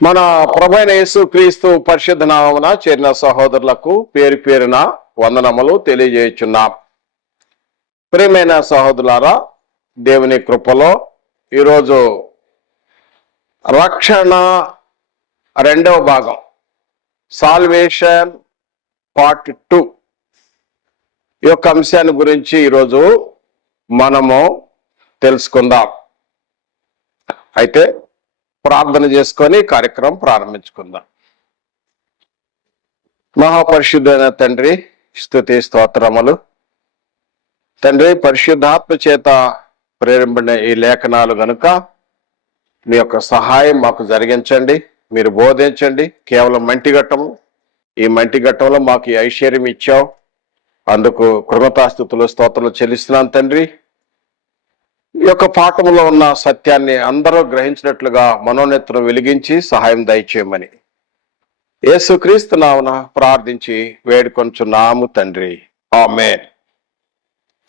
మన ప్రభువైన యేసుక్రీస్తు పరిశుద్ధ నామమున చేరిన సహోదరులకు పేరు పేరున వందనములు తెలియజేయుచున్నాం. ప్రియమైన సహోదరులారా, దేవుని కృపలో ఈరోజు రక్షణ రెండవ భాగం, సాల్వేషన్ పార్ట్ 2 ఈ యొక్క అంశాన్ని గురించి ఈరోజు మనము తెలుసుకుందాం. అయితే ప్రార్థన చేసుకొని కార్యక్రమం ప్రారంభించుకుందాం. మహాపరిశుద్ధైన తండ్రి, స్తుతి స్తోత్రములు. తండ్రి, పరిశుద్ధాత్మ చేత ప్రేరేపబడిన ఈ లేఖనాలు గనుక మీ యొక్క సహాయం మాకు జరిగించండి. మీరు బోధించండి. కేవలం మంటిఘట్టము, ఈ మంటిఘట్టంలో మాకు ఈ ఐశ్వర్యం ఇచ్చావు, అందుకు కృతజ్ఞతాస్తుతులు స్తోత్రాలు చెల్లిస్తున్నాను తండ్రి. ఈ యొక్క పాఠంలో ఉన్న సత్యాన్ని అందరూ గ్రహించినట్లుగా మనోనేత్రం వెలిగించి సహాయం దయచేయమని యేసుక్రీస్తు నామమున ప్రార్థించి వేడుకొంచున్నాము తండ్రి, ఆమేన్.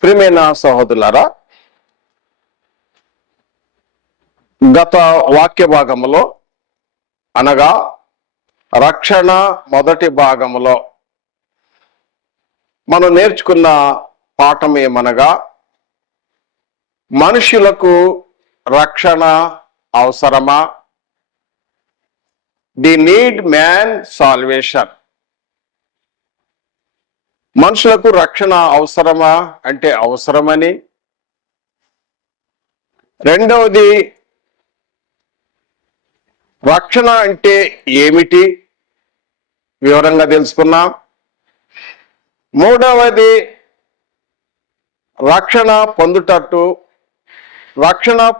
ప్రియమైన సహోదరులారా, గత వాక్య భాగములో అనగా రక్షణ మొదటి భాగములో మనం నేర్చుకున్న పాఠం ఏమనగా, మనుషులకు రక్షణ అవసరమా? The need man salvation. మనుషులకు రక్షణ అవసరమా అంటే అవసరమని. రెండవది, రక్షణ అంటే ఏమిటి వివరంగా తెలుసుకున్నాం. మూడవది, రక్షణ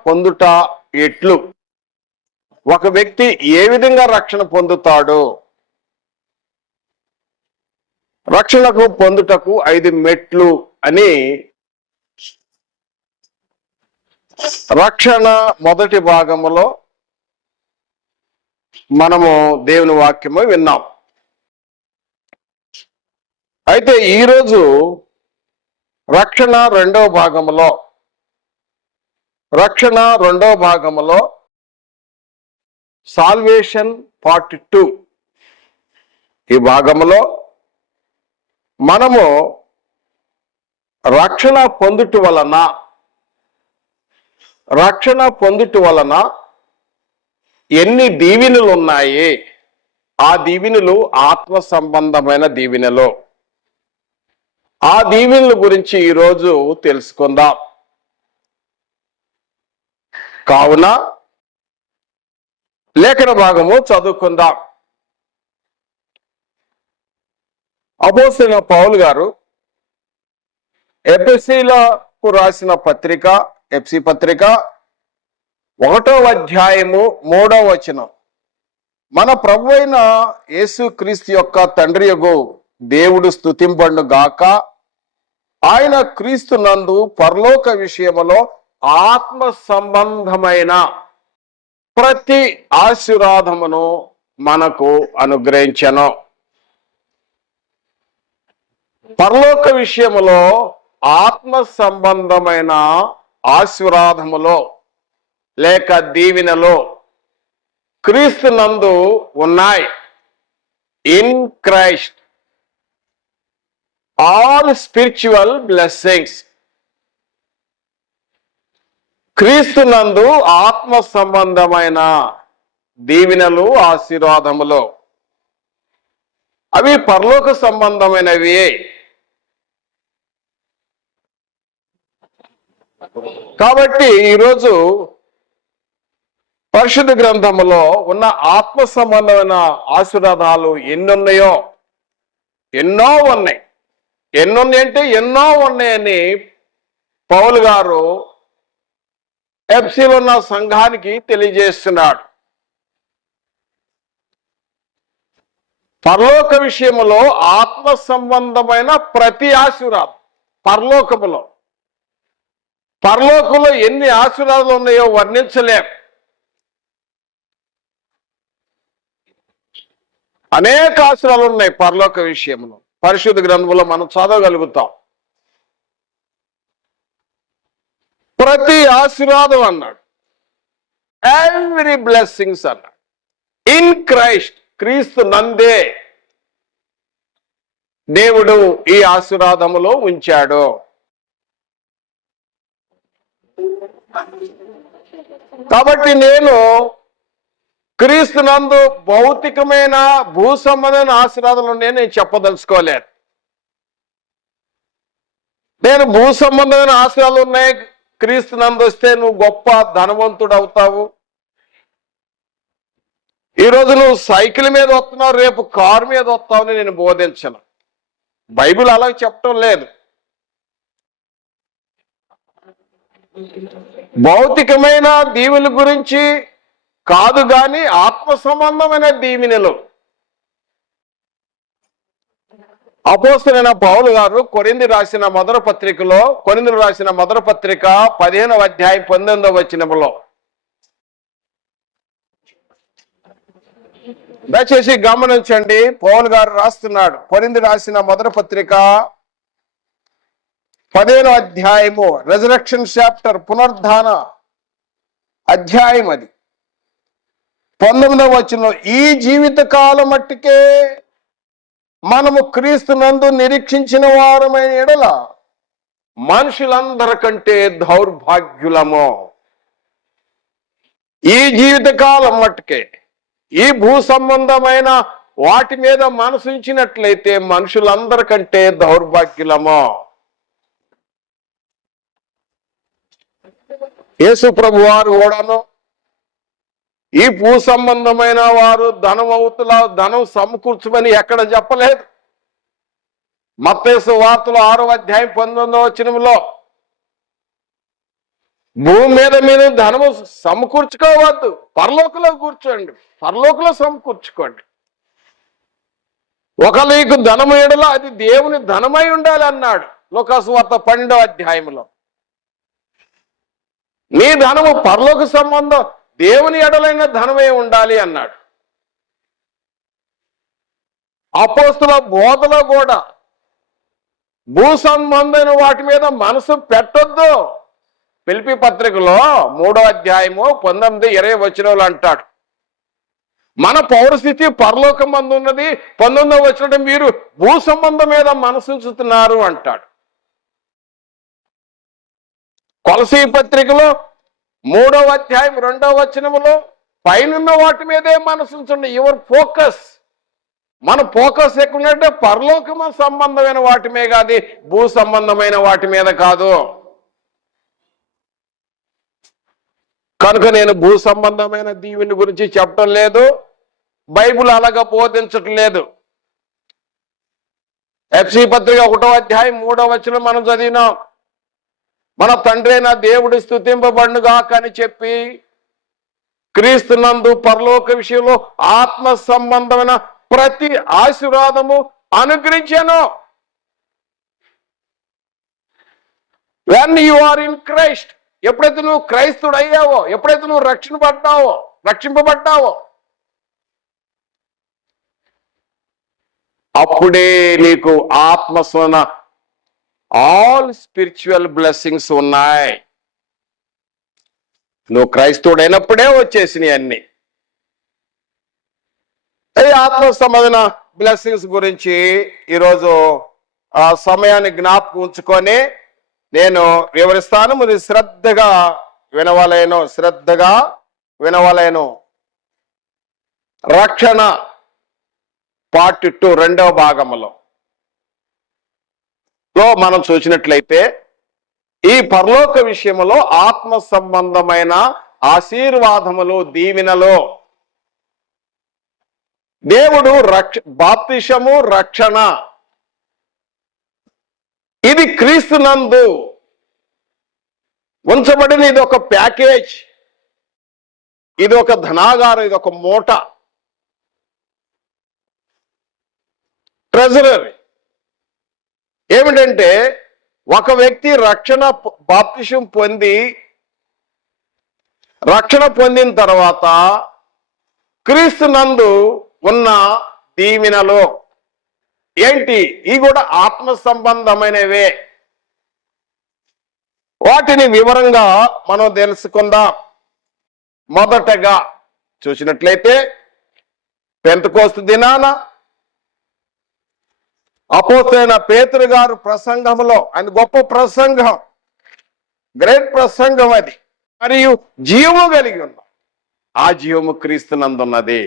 పొందుట ఎట్లు, ఒక వ్యక్తి ఏ విధంగా రక్షణ పొందుతాడు. రక్షణకు పొందుటకు 5 మెట్లు అని రక్షణ మొదటి భాగములో మనము దేవుని వాక్యము విన్నాం. అయితే ఈరోజు రక్షణ రెండవ భాగములో సాల్వేషన్ పార్ట్ 2 ఈ భాగములో మనము రక్షణ పొందుట వలన ఎన్ని దీవెనలు ఉన్నాయి, ఆ దీవెనలు ఆత్మ సంబంధమైన దీవెనలు. ఆ దీవెనల గురించి ఈరోజు తెలుసుకుందాం. కావున లేఖన భాగము చదువుకుందాం. అపోస్తలుడైన పౌలు గారు ఎఫెసీయులకు రాసిన పత్రిక, ఎఫెసీ పత్రిక 1వ అధ్యాయము 3వ వచనం, మన ప్రభువైన యేసుక్రీస్తు యొక్క తండ్రియగు దేవుడు స్తుతింపబడును గాక, ఆయన క్రీస్తు నందు పరలోక విషయములో ఆత్మ సంబంధమైన ప్రతి ఆశీర్వాదమును మనకు అనుగ్రహించెను. పరలోక విషయములో ఆత్మ సంబంధమైన ఆశీర్వాదములో లేక దీవెనలో క్రీస్తు నందు ఉన్నాయి. In Christ all spiritual blessings. క్రీస్తు నందు ఆత్మ సంబంధమైన దీవెనలు, ఆశీర్వాదములు, అవి పరలోక సంబంధమైనవి. కాబట్టి ఈరోజు పరిశుద్ధ గ్రంథములో ఉన్న ఆత్మ సంబంధమైన ఆశీర్వాదాలు ఎన్నున్నాయో, ఎన్నో ఉన్నాయి. ఎన్నున్నాయంటే ఎన్నో ఉన్నాయని పౌలు గారు ఎఫెసీలో ఉన్న సంఘానికి తెలియజేస్తున్నాడు. పరలోక విషయములో ఆత్మ సంబంధమైన ప్రతి ఆశీర్వాదం పరలోకంలో ఎన్ని ఆశీర్వాదాలు ఉన్నాయో వర్ణించలేం. అనేక ఆశీర్వాదాలు ఉన్నాయి పరలోక విషయంలో. పరిశుద్ధ గ్రంథంలో మనం చదవగలుగుతాం. ప్రతి ఆశీర్వాదం అన్నాడు, ఎవ్రీ బ్లెస్సింగ్స్ అన్నాడు. ఈ ఇన్ క్రైస్ట్, క్రీస్తు నందే దేవుడు ఈ ఆశీర్వాదములో ఉంచాడు. కాబట్టి నేను క్రీస్తు నందు భౌతికమైన భూ సంబంధమైన ఆశీర్వాదాలు నేను చెప్పదలుచుకోలేదు. నేను భూ సంబంధమైన ఆశీర్వాదాలు ఉన్నాయి, క్రీస్తు నందు వస్తే నువ్వు గొప్ప ధనవంతుడు అవుతావు, ఈరోజు నువ్వు సైకిల్ మీద వస్తున్నావు, రేపు కారు మీద వస్తావని నేను బోధించను. బైబిల్ అలా చెప్పటం లేదు. భౌతికమైన దీవెల గురించి కాదు గాని ఆత్మ సంబంధమైన దీవెనలు. అపోస్తలుడైన పౌలు గారు కొరింథీయులకు రాసిన మొదటి పత్రికలో, కొరింథీయులకు రాసిన మొదటి పత్రిక 15వ అధ్యాయం 19వ వచనములో దయచేసి గమనించండి. పౌలు గారు రాస్తున్నాడు, కొరింథీయులకు రాసిన మొదటి పత్రిక 15వ అధ్యాయము, రెజరెక్షన్ చాప్టర్, పునరుద్ధాన అధ్యాయం, అది 19వ వచనంలో, ఈ జీవిత కాలం మట్టుకే మనము క్రీస్తు నందు నిరీక్షించిన వారమైన ఎడల మనుషులందరికంటే దౌర్భాగ్యులము. ఈ జీవిత కాలం మట్టుకే ఈ భూ సంబంధమైన వాటి మీద మనసు ఉంచినట్లయితే మనుషులందరికంటే దౌర్భాగ్యులము. యేసు ప్రభు వారు కూడాను ఈ భూ సంబంధమైన వారు ధనం సమకూర్చమని ఎక్కడ చెప్పలేదు. మత్తయి సువార్తలో 6వ అధ్యాయం 19వ వచనంలో, భూమి మీద మీరు ధనము సమకూర్చుకోవద్దు, పరలోకంలో కూర్చోండి, పరలోకంలో సమకూర్చుకోండి. ఒక నీకు ధనము ఎడల అది దేవుని ధనమై ఉండాలి అన్నాడు లూకాసు వార్త 12వ అధ్యాయంలో. నీ ధనము పరలోక సంబంధం దేవుని ఎడలైన ధనమే ఉండాలి అన్నాడు. అపోస్తల బోధలో కూడా భూ సంబంధమైన వాటి మీద మనసు పెట్టొద్దు. ఫిలిప్పీ పత్రికలో 3వ అధ్యాయము 19-20 వచనాలు అంటాడు, మన పౌరస్థితి పరలోకం మందు ఉన్నది. 19వ వచనం, మీరు భూ సంబంధం మీద మనసు ఉంచుతున్నారు అంటాడు. కొలసీ పత్రికలో 3వ అధ్యాయం 2వ వచనములో, పైనున్న వాటి మీదే మనసు ఉంచండి. యువర్ ఫోకస్, మన ఫోకస్ ఎక్కడంటే పరలోకమ సంబంధమైన వాటి మీద కాదు, భూ సంబంధమైన వాటి మీద కాదు. కనుక నేను భూ సంబంధమైన దీవెని గురించి చెప్పటం లేదు, బైబిల్ అలాగా బోధించటం లేదు. ఎఫ్సీ పత్రిక 1వ అధ్యాయం 3వ వచనం మనం చదివినాం, మన తండ్రి అయిన దేవుడు స్తుతింపబడుగాక అని చెప్పి క్రీస్తు నందు పరలోక విషయంలో ఆత్మ సంబంధమైన ప్రతి ఆశీర్వాదము అనుగ్రహించాను. When you are in Christ, ఎప్పుడైతే నువ్వు క్రైస్తుడు అయ్యావో, ఎప్పుడైతే నువ్వు రక్షింపబడ్డావో అప్పుడే నీకు ఆత్మస్వన ఆల్ స్పిరిచువల్ బ్లెస్సింగ్స్ ఉన్నాయి. నువ్వు క్రైస్తవుడు అయినప్పుడే వచ్చేసినాయి అన్ని. ఈ ఆత్మ సంబంధమైన బ్లెస్సింగ్స్ గురించి ఈరోజు ఆ సమయాన్ని జ్ఞాపకం ఉంచుకొని నేను వివరిస్తాను. మీరు శ్రద్ధగా వినవలేను. రక్షణ పార్ట్ 2 2వ భాగంలో మనం చూసినట్లయితే ఈ పరలోక విషయంలో ఆత్మ సంబంధమైన ఆశీర్వాదములు, దీవెనలు, దేవుడు బాప్తిసము, రక్షణ, ఇది క్రీస్తు నందు ఉంచబడిన ఇది ఒక ప్యాకేజ్, ఇది ఒక ధనాగారం, ఇది ఒక మూట, ట్రెజరీ. ఏమిటంటే ఒక వ్యక్తి బాప్తిసం రక్షణ పొందిన తర్వాత క్రీస్తు నందు ఉన్న దీవెనలు ఏంటి? ఇవి కూడా ఆత్మ సంబంధమైనవే. వాటిని వివరంగా మనం తెలుసుకుందాం. మొదటగా చూసినట్లయితే పెంతెకోస్తు దినాన అపోస్తలుడైన పేతురు గారు ప్రసంగంలో, ఆయన గొప్ప ప్రసంగం, గ్రేట్ ప్రసంగం అది, మరియు జీవము కలిగి ఉన్నాం. ఆ జీవము క్రీస్తు నందున్నది,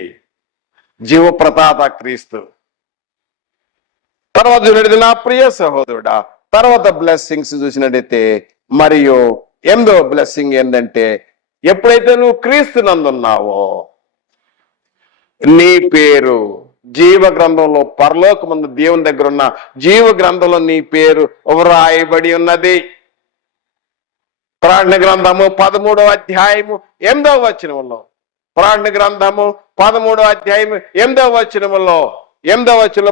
జీవ ప్రదాత క్రీస్తు. తర్వాత చూడండి నా ప్రియ సహోదరుడా, తర్వాత బ్లెస్సింగ్స్ చూసినట్టయితే, మరియు 8వ బ్లెస్సింగ్ ఏంటంటే, ఎప్పుడైతే నువ్వు క్రీస్తు నందున్నావో నీ పేరు జీవ గ్రంథంలో, పరలోకమందు దేవుని దగ్గర ఉన్న జీవ గ్రంథంలో నీ పేరు వ్రాయబడి ఉన్నది. ప్రకటన గ్రంథము 13వ అధ్యాయము 8వ వచనములో, ప్రకటన గ్రంథము 13వ అధ్యాయము 8వ వచనములో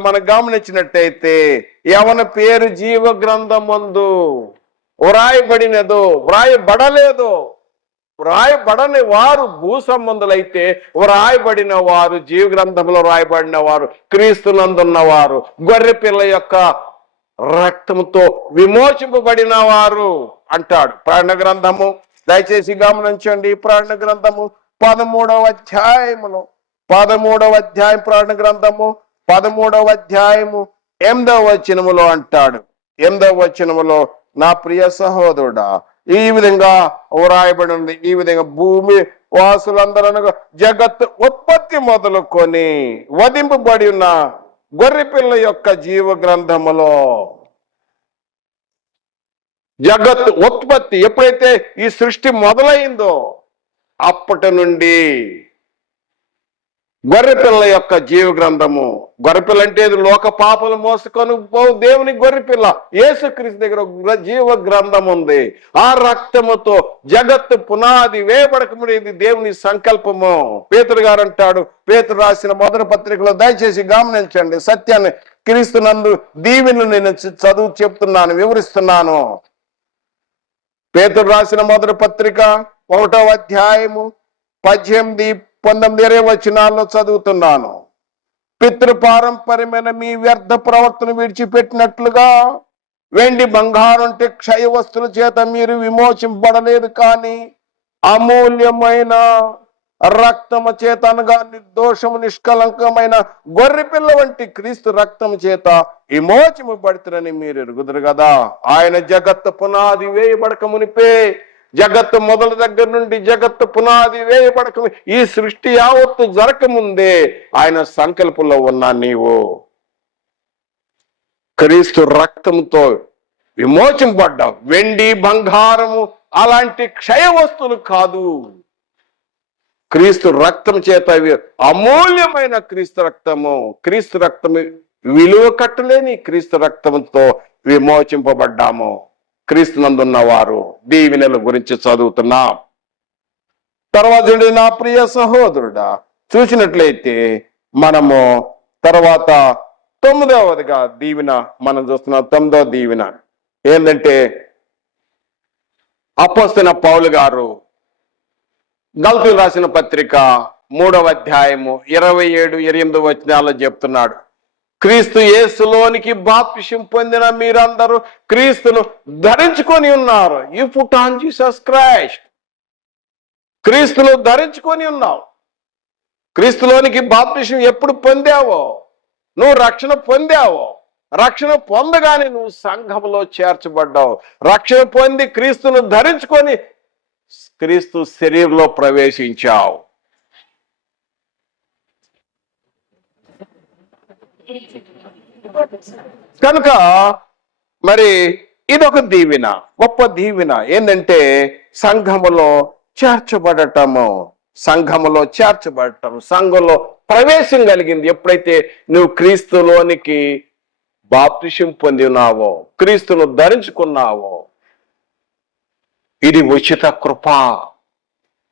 మనం గమనించినట్టయితే, ఎవరి పేరు జీవ గ్రంథమందు వ్రాయబడినదో, వ్రాయబడలేదో, వ్రాయబడని వారు భూ సంబంధులైతే, వ్రాయబడిన వారు జీవ గ్రంథంలో వ్రాయబడిన వారు క్రీస్తునందున్న వారు, గొర్రె పిల్ల యొక్క రక్తంతో విమోచింపబడిన వారు అంటాడు. ప్రకటన గ్రంథము, దయచేసి గమనించండి, ప్రకటన గ్రంథము 13వ అధ్యాయములో, 13వ అధ్యాయం, ప్రకటన గ్రంథము 13వ అధ్యాయము 8వ వచనములో అంటాడు. 8వ వచనములో, నా ప్రియ సహోదరుడా, ఈ విధంగా వ్రాయబడి ఉంది. ఈ విధంగా భూమి వాసులందరూ అనగా జగత్ ఉత్పత్తి మొదలుకొని వధింపబడి ఉన్న గొర్రె పిల్ల యొక్క జీవ గ్రంథములో, జగత్ ఉత్పత్తి ఎప్పుడైతే ఈ సృష్టి మొదలైందో అప్పటి నుండి గొర్రెపిల్ల యొక్క జీవ గ్రంథము, గొర్రెపిల్ల అంటే లోక పాపలు మోసుకొని దేవుని గొర్రెపిల్ల యేసుక్రీస్తు దగ్గర జీవ గ్రంథం ఉంది. ఆ రక్తముతో జగత్తు పునాది వేయబడక ఇది దేవుని సంకల్పము. పేతురు గారు అంటాడు, పేతురు రాసిన మొదటి పత్రికలో, దయచేసి గమనించండి సత్యాన్ని, క్రీస్తునందు దీవెనలు నేను చదువు చెప్తున్నాను, వివరిస్తున్నాను. పేతురు రాసిన మొదటి పత్రిక 1వ అధ్యాయము 18, 19, 20 వచనాల్లో చదువుతున్నాను. పితృపారంపర్యమైన మీ వ్యర్థ ప్రవర్తన విడిచిపెట్టినట్లుగా వెండి బంగారం అంటే క్షయ వస్తువుల చేత మీరు విమోచింపబడలేదు, కానీ అమూల్యమైన రక్తము చేత, అనగా నిర్దోషము నిష్కలంకమైన గొర్రెపిల్ల వంటి క్రీస్తు రక్తము చేత విమోచింపబడుతురని మీరు ఎరుగుదురు కదా. ఆయన జగత్తు పునాది వేయబడక మునిపే, జగత్తు మొదల దగ్గర నుండి జగత్తు పునాది వేయబడక, ఈ సృష్టి యావత్తు జరగకముందే ఆయన సంకల్పంలో ఉన్నా నీవు క్రీస్తు రక్తంతో విమోచింపబడ్డావు. వెండి బంగారము అలాంటి క్షయ వస్తువులు కాదు, క్రీస్తు రక్తం చేత అమూల్యమైన క్రీస్తు రక్తము, క్రీస్తు రక్తము విలువ కట్టలేని క్రీస్తు రక్తంతో విమోచింపబడ్డాము. క్రీస్తునందున్న వారు దీవెనల గురించి చదువుతున్నాం. తర్వాత నా ప్రియ సహోదరుడా, చూసినట్లయితే మనము తర్వాత 9వదిగా దీవెన మనం చూస్తున్నాం. 9వ దీవెన ఏంటంటే, అపోస్తలుడైన పౌలు గారు గలతీయులకు రాసిన పత్రిక 3వ అధ్యాయము 27, 28 వచనాల్లో చెప్తున్నాడు, క్రీస్తు యేసులోనికి బాప్తిసం పొందిన మీరందరూ క్రీస్తును ధరించుకొని ఉన్నారు. You put on Jesus Christ. క్రీస్తును ధరించుకొని ఉన్నావు. క్రీస్తులోనికి బాప్తిసం ఎప్పుడు పొందావో, నువ్వు రక్షణ పొందావో, రక్షణ పొందగానే నువ్వు సంఘంలో చేర్చబడ్డావు. రక్షణ పొంది క్రీస్తును ధరించుకొని క్రీస్తు శరీరంలో ప్రవేశించావు. కనుక మరి ఇదొక దీవెన, గొప్ప దీవెన. ఏంటంటే సంఘములో చేర్చబడటము, సంఘములో చేర్చబడటం, సంఘంలో ప్రవేశం కలిగింది ఎప్పుడైతే నువ్వు క్రీస్తులోనికి బాప్తిసం పొందినావో, క్రీస్తును ధరించుకున్నావో. ఇది ఉచిత కృప.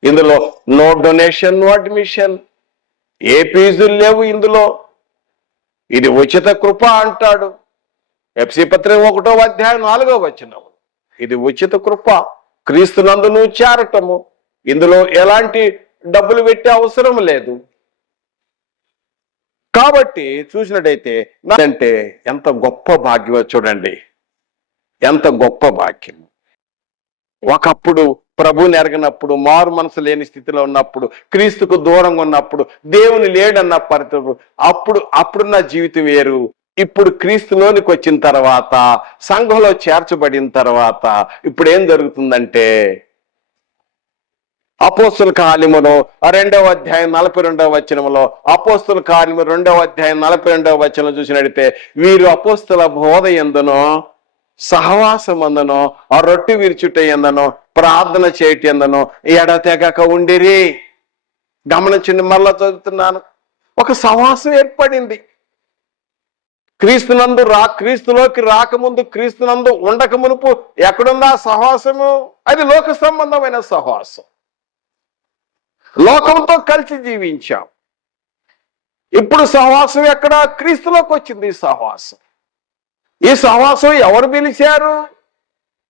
ఇందులో నో డొనేషన్, నో అడ్మిషన్, ఏ ఫీజులు లేవు ఇందులో. ఇది ఉచిత కృప అంటాడు. ఎఫ్సీ పత్రిక 1వ అధ్యాయం 4వ వచనం. ఇది ఉచిత కృప, క్రీస్తునందు నువ్వు చేరటము. ఇందులో ఎలాంటి డబ్బులు పెట్టే అవసరం లేదు. కాబట్టి చూసినట్టయితే అంటే ఎంత గొప్ప భాగ్యమో చూడండి, ఎంత గొప్ప భాగ్యం. ఒకప్పుడు ప్రభుని ఎరగనప్పుడు, మారు మనసు లేని స్థితిలో ఉన్నప్పుడు, క్రీస్తుకు దూరంగా ఉన్నప్పుడు, దేవుని లేడన్న పరిస్థితులు, అప్పుడున్న జీవితం వేరు. ఇప్పుడు క్రీస్తులోనికి వచ్చిన తర్వాత, సంఘంలో చేర్చబడిన తర్వాత ఇప్పుడు ఏం జరుగుతుందంటే, అపోస్తుల కార్యములు 2వ అధ్యాయం 42వ వచనంలో, అపోస్తుల కార్యము 2వ అధ్యాయం 42వ వచనం చూసినట్లయితే, వీరు అపోస్తుల బోధ యందును, సహవాసం అందనో, ఆ రొట్టె విరుచుట ఎందనో, ప్రార్థన చేయట ఎందనో ఎడతెగక ఉండిరి. గమనించండి, మళ్ళా చదువుతున్నాను. ఒక సహవాసం ఏర్పడింది. క్రీస్తులోకి రాకముందు, క్రీస్తునందు ఉండక మునుపు ఎక్కడుందా సహవాసము? అది లోక సంబంధమైన సహవాసం. లోకంతో కలిసి జీవించాం. ఇప్పుడు సహవాసం ఎక్కడ? క్రీస్తులోకి వచ్చింది ఈ సహవాసం. ఈ సహవాసం ఎవరు పిలిచారు?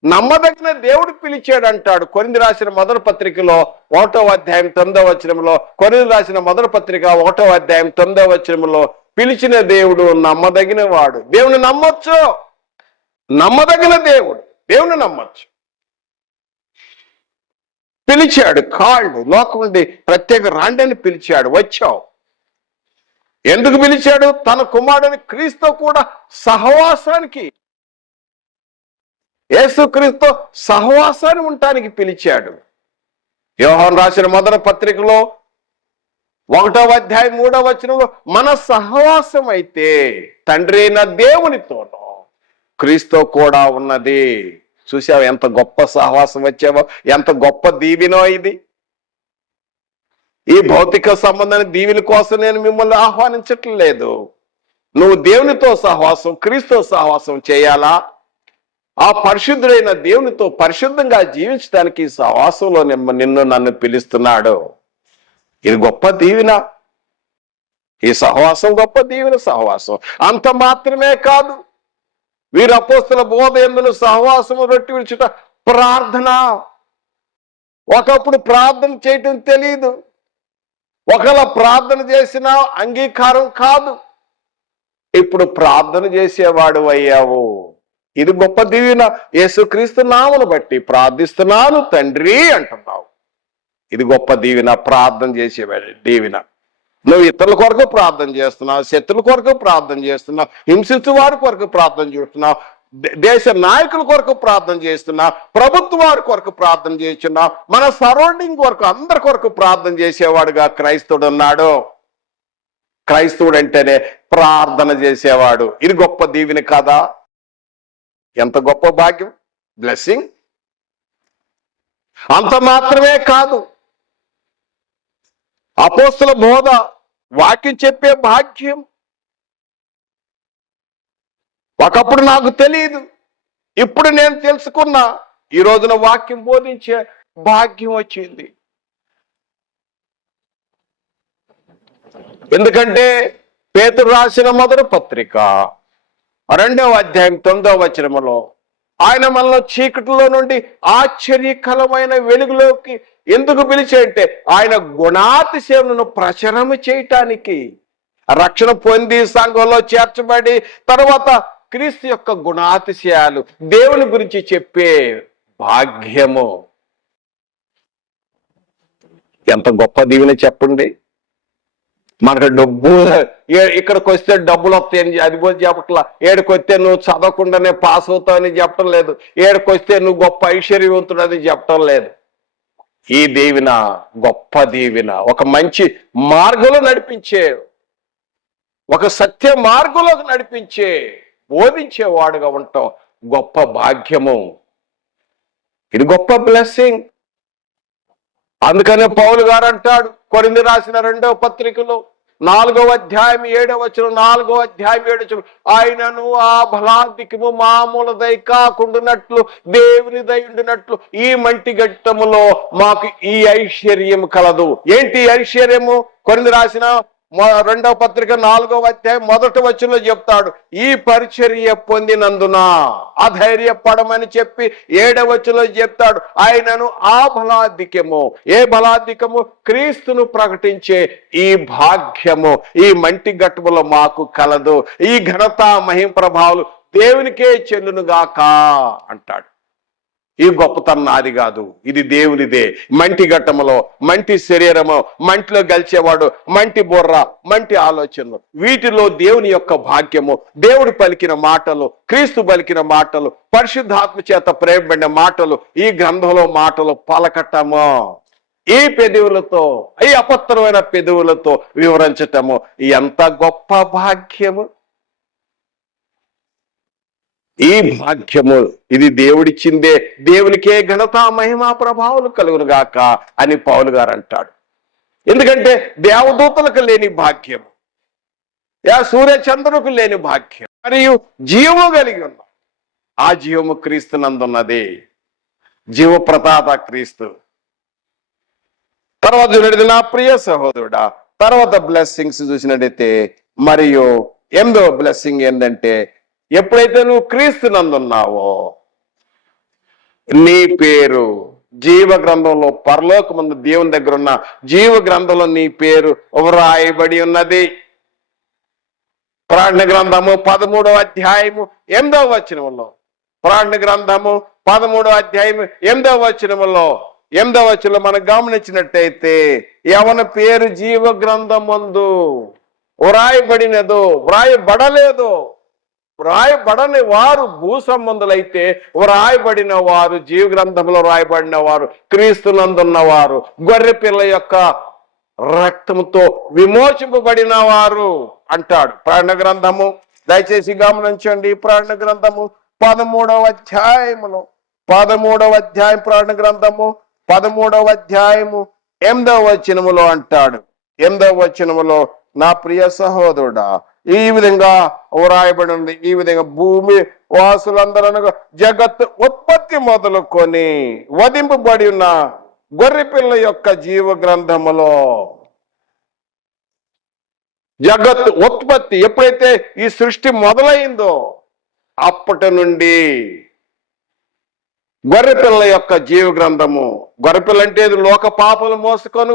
నమ్మదగిన దేవుడు పిలిచాడు అంటాడు. కొరింథీ రాసిన మొదటి పత్రికలో 1వ అధ్యాయం 9వ వచనంలో, కొరింథీ రాసిన మొదటి పత్రిక 1వ అధ్యాయం 9వ వచనంలో, పిలిచిన దేవుడు నమ్మదగిన వాడు. దేవుని నమ్మొచ్చు. నమ్మదగిన దేవుడు, దేవుని నమ్మొచ్చు. పిలిచాడు, కాళ్ళు లోకం నుండి ప్రత్యేక రాండని పిలిచాడు, వచ్చావు. ఎందుకు పిలిచాడు? తన కుమారుని క్రీస్తు కూడా సహవాసానికి, యేసుక్రీస్తు సహవాసాన్ని ఉండటానికి పిలిచాడు. యోహాను రాసిన మొదటి పత్రికలో 1వ అధ్యాయం 3వ వచనంలో, మన సహవాసం అయితే తండ్రి అయిన దేవునితోనూ క్రీస్తు కూడా ఉన్నది. చూసావు ఎంత గొప్ప సహవాసం వచ్చావో, ఎంత గొప్ప దీవెనో ఇది. ఈ భౌతిక సంబంధాన్ని దీవెన కోసం నేను మిమ్మల్ని ఆహ్వానించట్లేదు. నువ్వు దేవునితో సహవాసం, క్రీస్తు సహవాసం చేయాలా? ఆ పరిశుద్ధుడైన దేవునితో పరిశుద్ధంగా జీవించడానికి ఈ సహవాసంలో నన్ను పిలుస్తున్నాడు. ఇది గొప్ప దీవెన. ఈ సహవాసం గొప్ప దీవెన సహవాసం. అంత మాత్రమే కాదు, వీరు అపోస్తుల బోధ యందును, సహవాసము, రొట్టె విరుచుట, ప్రార్థన. ఒకప్పుడు ప్రార్థన చేయటం తెలియదు. ఒకవేళ ప్రార్థన చేసినా అంగీకారం కాదు. ఇప్పుడు ప్రార్థన చేసేవాడు అయ్యావు. ఇది గొప్ప దీవెన. యేసుక్రీస్తు నామమును బట్టి ప్రార్థిస్తున్నాను తండ్రి అంటున్నావు. ఇది గొప్ప దీవెన, ప్రార్థన చేసేవాడు దీవెన. నువ్వు ఇతరుల కొరకు ప్రార్థన చేస్తున్నావు, శత్రుల కొరకు ప్రార్థన చేస్తున్నావు, హింసించు వారి కొరకు ప్రార్థన చేస్తున్నావు, దేశ నాయకుల కొరకు ప్రార్థన చేస్తున్నావు, ప్రభుత్వ వారి కొరకు ప్రార్థన చేస్తున్నావు, మన సరౌండింగ్ కొరకు, అందరి కొరకు ప్రార్థన చేసేవాడుగా క్రైస్తవుడు ఉన్నాడు. క్రైస్తవుడు అంటేనే ప్రార్థన చేసేవాడు. ఇది గొప్ప దీవెన కాదా? ఎంత గొప్ప భాగ్యం, బ్లెస్సింగ్. అంత మాత్రమే కాదు, అపోస్తుల బోధ, వాక్యం చెప్పే భాగ్యం. ఒకప్పుడు నాకు తెలియదు, ఇప్పుడు నేను తెలుసుకున్నా. ఈ రోజున వాక్యం బోధించే భాగ్యం వచ్చింది. ఎందుకంటే పేతురు రాసిన మొదటి పత్రిక 2వ అధ్యాయం 9వ వచనములో, ఆయన మనలో చీకటిలో నుండి ఆశ్చర్యకరమైన వెలుగులోకి ఎందుకు పిలిచాడంటే, ఆయన గుణాతిశయములను ప్రచురము చేయటానికి. రక్షణ పొంది సంఘంలో చేర్చబడి తర్వాత క్రీస్తు యొక్క గుణాతిశయాలు, దేవుని గురించి చెప్పే భాగ్యము. ఎంత గొప్ప దీవెన చెప్పండి. మనకు డబ్బు, ఇక్కడికి వస్తే డబ్బులు వస్తాయని అది పోతే చెప్పట్లా. ఏడికి వస్తే నువ్వు చదవకుండానే పాస్ అవుతావని చెప్పడం లేదు. ఏడికి వస్తే నువ్వు గొప్ప ఐశ్వర్యవంతుడని చెప్పడం లేదు. ఈ దీవెన గొప్ప దీవెన. ఒక మంచి మార్గంలో నడిపించే, ఒక సత్య మార్గంలోకి నడిపించే, బోధించేవాడుగా ఉండటం గొప్ప భాగ్యము. ఇది గొప్ప బ్లెస్సింగ్. అందుకనే పౌలు గారు అంటాడు కొరింథీ రాసిన 2వ పత్రికలో 4వ అధ్యాయం 7వ వచనం, 4వ అధ్యాయం 7వ వచనం, ఆయనను ఆ బలాధికము మామూలదై కాకుండానట్లు దేవుని దై ఉండినట్లు ఈ మంటి ఘట్టములో మాకు ఈ ఐశ్వర్యం కలదు. ఏంటి ఐశ్వర్యము? కొరింథీ రాసిన 2వ పత్రిక 4వ అధ్యాయం 1వ వచనంలో చెప్తాడు, ఈ పరిచర్య పొందినందున అధైర్యపడమని చెప్పి 7వ వచనంలో చెప్తాడు, ఆయనను ఆ బలాధిక్యము. ఏ బలాధిక్యము? క్రీస్తును ప్రకటించే ఈ భాగ్యము ఈ మంటి ఘట్టములో మాకు కలదు. ఈ ఘనత మహిమ ప్రభావాలు దేవునికే చెల్లునుగాక అంటాడు. ఈ గొప్పతనం నాది కాదు, ఇది దేవునిదే. మంటి ఘట్టములో, మంటి శరీరము, మంటిలో గెలిచేవాడు, మంటి బుర్ర, మంటి ఆలోచనలు, వీటిలో దేవుని యొక్క భాగ్యము, దేవుడు పలికిన మాటలు, క్రీస్తు పలికిన మాటలు, పరిశుద్ధాత్మ చేత ప్రేమబడిన మాటలు, ఈ గ్రంథంలో మాటలు పలకటము, ఈ పెదవులతో, ఈ అపత్రమైన పెదవులతో వివరించటము ఎంత గొప్ప భాగ్యము. ఈ భాగ్యము ఇది దేవుడిచ్చిందే, దేవునికే ఘనత మహిమా ప్రభావాలు కలుగును గాక అని పౌలు గారు అంటాడు. ఎందుకంటే దేవదూతలకు లేని భాగ్యము, సూర్య చంద్రులకు లేని భాగ్యం, మరియు జీవము కలిగి ఉన్నాం. ఆ జీవము క్రీస్తునందున్నది, జీవ ప్రతాత క్రీస్తు. తర్వాత చూడండి నా ప్రియ సహోదరుడా, తర్వాత బ్లెస్సింగ్స్ చూసినట్టయితే, మరియు 8వ బ్లెస్సింగ్ ఏంటంటే, ఎప్పుడైతే నువ్వు క్రీస్తునందున్నావో నీ పేరు జీవ గ్రంథంలో, పరలోకమందు దేవుని దగ్గర ఉన్న జీవ గ్రంథంలో నీ పేరు వ్రాయబడి ఉన్నది. ప్రకటన గ్రంథము 13వ అధ్యాయము 8వ వచనములో, ప్రకటన గ్రంథము 13వ అధ్యాయము 8వ వచనములో మనం గమనించినట్టయితే, ఎవరి పేరు జీవ గ్రంథమందు వ్రాయబడినదో, వ్రాయబడలేదో, వ్రాయబడని వారు భూ సంబంధులైతే, వ్రాయబడిన వారు జీవ గ్రంథంలో రాయబడిన వారు క్రీస్తునందున్నవారు, గొర్రె పిల్ల యొక్క రక్తంతో విమోచింపబడిన వారు అంటాడు. ప్రకటన గ్రంథము, దయచేసి గమనించండి, ప్రకటన గ్రంథము 13వ అధ్యాయములో, 13వ అధ్యాయం, ప్రకటన గ్రంథము 13వ అధ్యాయము 8వ వచనములో అంటాడు. 8వ వచనములో, నా ప్రియ సహోదరుడా, ఈ విధంగా వ్రాయబడి ఉంది. ఈ విధంగా భూమి వాసులందరూ జగత్ ఉత్పత్తి మొదలుకొని వధింపబడి ఉన్న గొర్రెపిల్ల యొక్క జీవ గ్రంథములో, జగత్ ఉత్పత్తి ఎప్పుడైతే ఈ సృష్టి మొదలైందో అప్పటి నుండి గొర్రెపిల్ల యొక్క జీవ గ్రంథము, గొర్రెపిల్ల అంటే లోక పాపలు మోసుకొని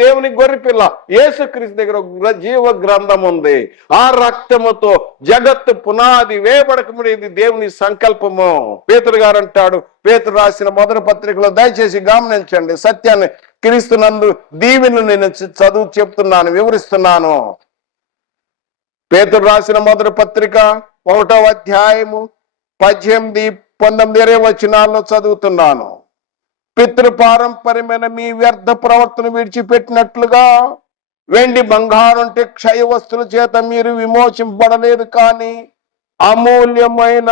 దేవుని గొర్రెపిల్ల యేసుక్రీస్తు దగ్గర జీవ గ్రంథం ఉంది. ఆ రక్తముతో జగత్తు పునాది వేయబడకముందు ఇది దేవుని సంకల్పము. పేతురు గారు అంటాడు, పేతురు రాసిన మొదటి పత్రికలో, దయచేసి గమనించండి సత్యాన్ని, క్రీస్తునందు దీవెనలు నేను చదువు చెప్తున్నాను, వివరిస్తున్నాను. పేతురు రాసిన మొదటి పత్రిక 1వ అధ్యాయము 18, 19 వచనాల్లో చదువుతున్నాను. పితృపారంపర్యమైన మీ వ్యర్థ ప్రవర్తన విడిచిపెట్టినట్లుగా వెండి బంగారం అంటే క్షయ వస్తువుల చేత మీరు విమోచింపబడలేదు, కానీ అమూల్యమైన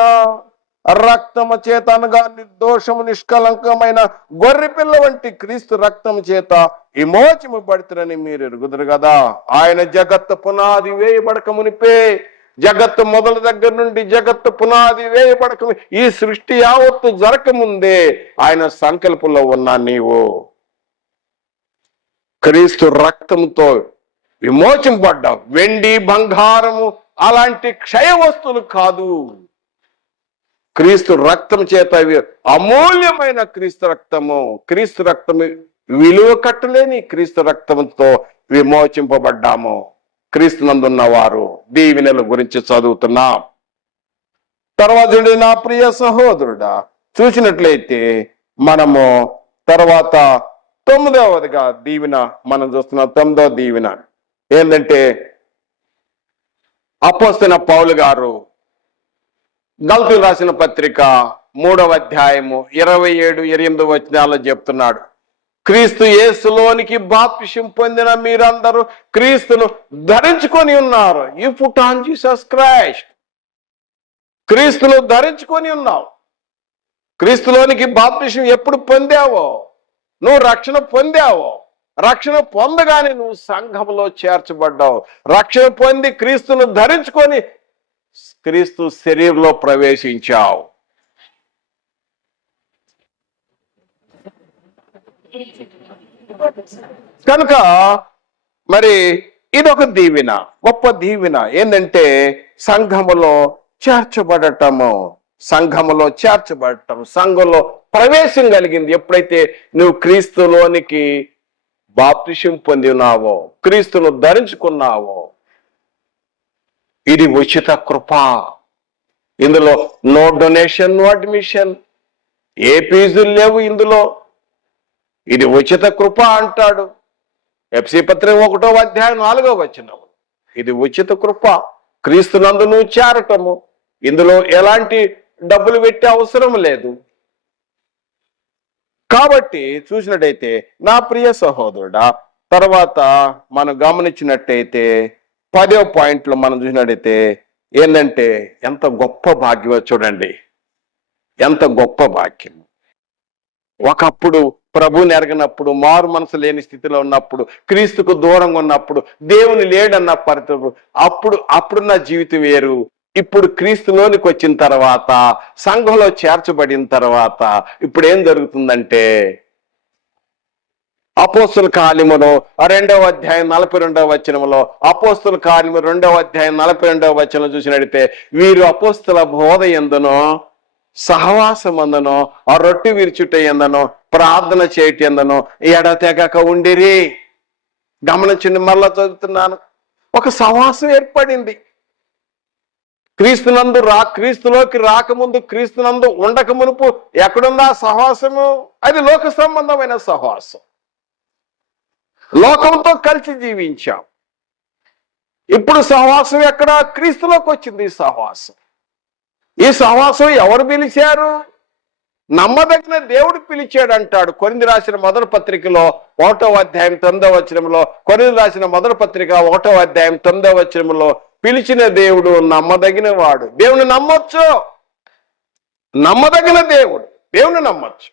రక్తము చేత, అనగా నిర్దోషము నిష్కలంకమైన గొర్రెపిల్ల వంటి క్రీస్తు రక్తము చేత విమోచింపబడుతురని మీరు ఎరుగుదురు కదా. ఆయన జగత్తు పునాది వేయబడక మునిపే, జగత్తు మొదల దగ్గర నుండి జగత్తు పునాది వేయబడక, ఈ సృష్టి యావత్తు జరగకముందే ఆయన సంకల్పంలో ఉన్నా నీవు క్రీస్తు రక్తంతో విమోచింపబడ్డావు. వెండి బంగారము అలాంటి క్షయ వస్తువులు కాదు, క్రీస్తు రక్తం చేత అమూల్యమైన క్రీస్తు రక్తము, క్రీస్తు రక్తము విలువ కట్టలేని క్రీస్తు రక్తంతో విమోచింపబడ్డాము. క్రీస్తునందున్న వారు దీవెనల గురించి చదువుతున్నాం. తర్వాత నా ప్రియ సహోదరుడా, చూసినట్లయితే మనము తర్వాత 9వదిగా దీవెన మనం చూస్తున్నాం. 9వ దీవెన ఏంటంటే, అపోస్తలుడైన పౌలు గారు గలతీయులకు రాసిన పత్రిక 3వ అధ్యాయము 27, 28 వచనాల్లో చెప్తున్నాడు, క్రీస్తు యేసులోనికి బాప్తిసం పొందిన మీరందరూ క్రీస్తును ధరించుకొని ఉన్నారు. You put on Jesus Christ. క్రీస్తును ధరించుకొని ఉన్నావు. క్రీస్తులోనికి బాప్తిసం ఎప్పుడు పొందావో, నువ్వు రక్షణ పొందావో, రక్షణ పొందగానే నువ్వు సంఘంలో చేర్చబడ్డావు. రక్షణ పొంది క్రీస్తును ధరించుకొని క్రీస్తు శరీరంలో ప్రవేశించావు. కనుక మరి ఇదొక దీవెన, గొప్ప దీవెన. ఏంటంటే సంఘములో చేర్చబడటము, సంఘములో చేర్చబడటం, సంఘంలో ప్రవేశం కలిగింది ఎప్పుడైతే నువ్వు క్రీస్తులోనికి బాప్తిసం పొంది ఉన్నావో, క్రీస్తును ధరించుకున్నావో. ఇది ఉచిత కృప. ఇందులో నో డొనేషన్, నో అడ్మిషన్. ఏ ఫీజులు లేవు ఇందులో. ఇది ఉచిత కృప అంటాడు. ఎఫ్సీ పత్రిక 1వ అధ్యాయం 4వ వచనం. ఇది ఉచిత కృప, క్రీస్తునందు నువ్వు చేరటము. ఇందులో ఎలాంటి డబ్బులు పెట్టే అవసరం లేదు. కాబట్టి చూసినట్టయితే నా ప్రియ సహోదరుడా, తర్వాత మనం గమనించినట్టయితే 10వ పాయింట్లో మనం చూసినట్టయితే ఏంటంటే ఎంత గొప్ప భాగ్యమో చూడండి. ఎంత గొప్ప భాగ్యం. ఒకప్పుడు ప్రభుని ఎరగనప్పుడు, మారు మనసు లేని స్థితిలో ఉన్నప్పుడు, క్రీస్తుకు దూరంగా ఉన్నప్పుడు, దేవుని లేడన్న పరిస్థితి, అప్పుడు నా జీవితం వేరు. ఇప్పుడు క్రీస్తులోనికి వచ్చిన తర్వాత, సంఘంలో చేర్చబడిన తర్వాత ఇప్పుడు ఏం జరుగుతుందంటే, అపోస్తుల కార్యములో 2వ అధ్యాయం 42వ వచనంలో, అపోస్తుల కార్యము 2వ అధ్యాయం 42వ వచనం చూసినట్టయితే, వీరు అపోస్తుల బోధ యందును సహవాసమందును ఆ రొట్టె విరుచుట యందును ప్రార్థన చేయట యందును ఎడతెగక ఉండిరి. గమనించండి, మళ్ళా చదువుతున్నాను. ఒక సహవాసం ఏర్పడింది. క్రీస్తులోకి రాకముందు, క్రీస్తునందు ఉండక మునుపు ఎక్కడుందా సహవాసము? అది లోక సంబంధమైన సహవాసం. లోకంతో కలిసి జీవించాం. ఇప్పుడు సహవాసం ఎక్కడ? క్రీస్తులోకి వచ్చింది ఈ సహవాసం. ఈ సహవాసం ఎవరు పిలిచారు? నమ్మదగిన దేవుడు పిలిచాడు అంటాడు. కొరింథీ రాసిన మొదటి పత్రికలో 1వ అధ్యాయం 9వ వచనంలో, కొరింథీ రాసిన మొదటి పత్రిక 1వ అధ్యాయం 9వ వచనంలో, పిలిచిన దేవుడు నమ్మదగిన వాడు. దేవుని నమ్మొచ్చు. నమ్మదగిన దేవుడు, దేవుని నమ్మొచ్చు.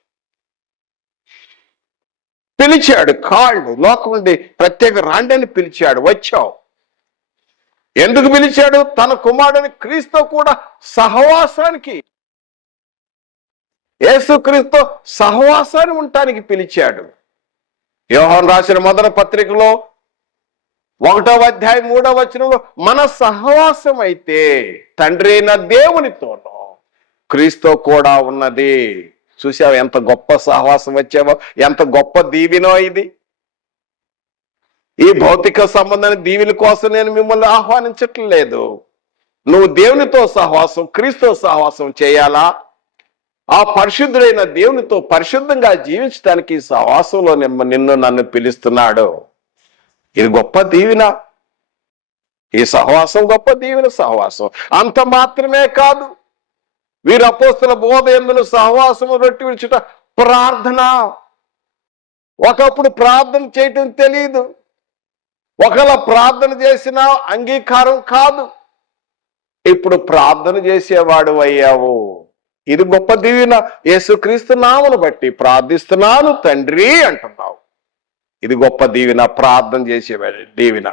పిలిచాడు, కాళ్ళు లోకం నుండి ప్రత్యేక రాండని పిలిచాడు, వచ్చావు. ఎందుకు పిలిచాడు? తన కుమారుడిని క్రీస్తు కూడా సహవాసానికి, యేసుక్రీస్తు సహవాసాన్ని ఉండటానికి పిలిచాడు. యోహాను రాసిన మొదటి పత్రికలో 1వ అధ్యాయం 3వ వచనంలో, మన సహవాసం అయితే తండ్రి అయిన దేవునితోనూ క్రీస్తు కూడా ఉన్నది. చూసావు ఎంత గొప్ప సహవాసం వచ్చావో, ఎంత గొప్ప దీవెనో ఇది. ఈ భౌతిక సంబంధాన్ని దీవెన కోసం నేను మిమ్మల్ని ఆహ్వానించట్లేదు. నువ్వు దేవునితో సహవాసం, క్రీస్తు సహవాసం చేయాలా? ఆ పరిశుద్ధుడైన దేవునితో పరిశుద్ధంగా జీవించడానికి ఈ సహవాసంలో నన్ను పిలుస్తున్నాడు. ఇది గొప్ప దీవెన. ఈ సహవాసం గొప్ప దీవెన సహవాసం. అంత మాత్రమే కాదు, వీరు అపోస్తుల బోధ యందును సహవాసము రొట్టె విరుచుట ప్రార్థన. ఒకప్పుడు ప్రార్థన చేయటం తెలియదు. ఒకవేళ ప్రార్థన చేసినా అంగీకారం కాదు. ఇప్పుడు ప్రార్థన చేసేవాడు అయ్యావు. ఇది గొప్ప దీవెన. యేసుక్రీస్తు నామమును బట్టి ప్రార్థిస్తున్నాను తండ్రి అంటున్నావు. ఇది గొప్ప దీవెన, ప్రార్థన చేసేవాడు దీవెన.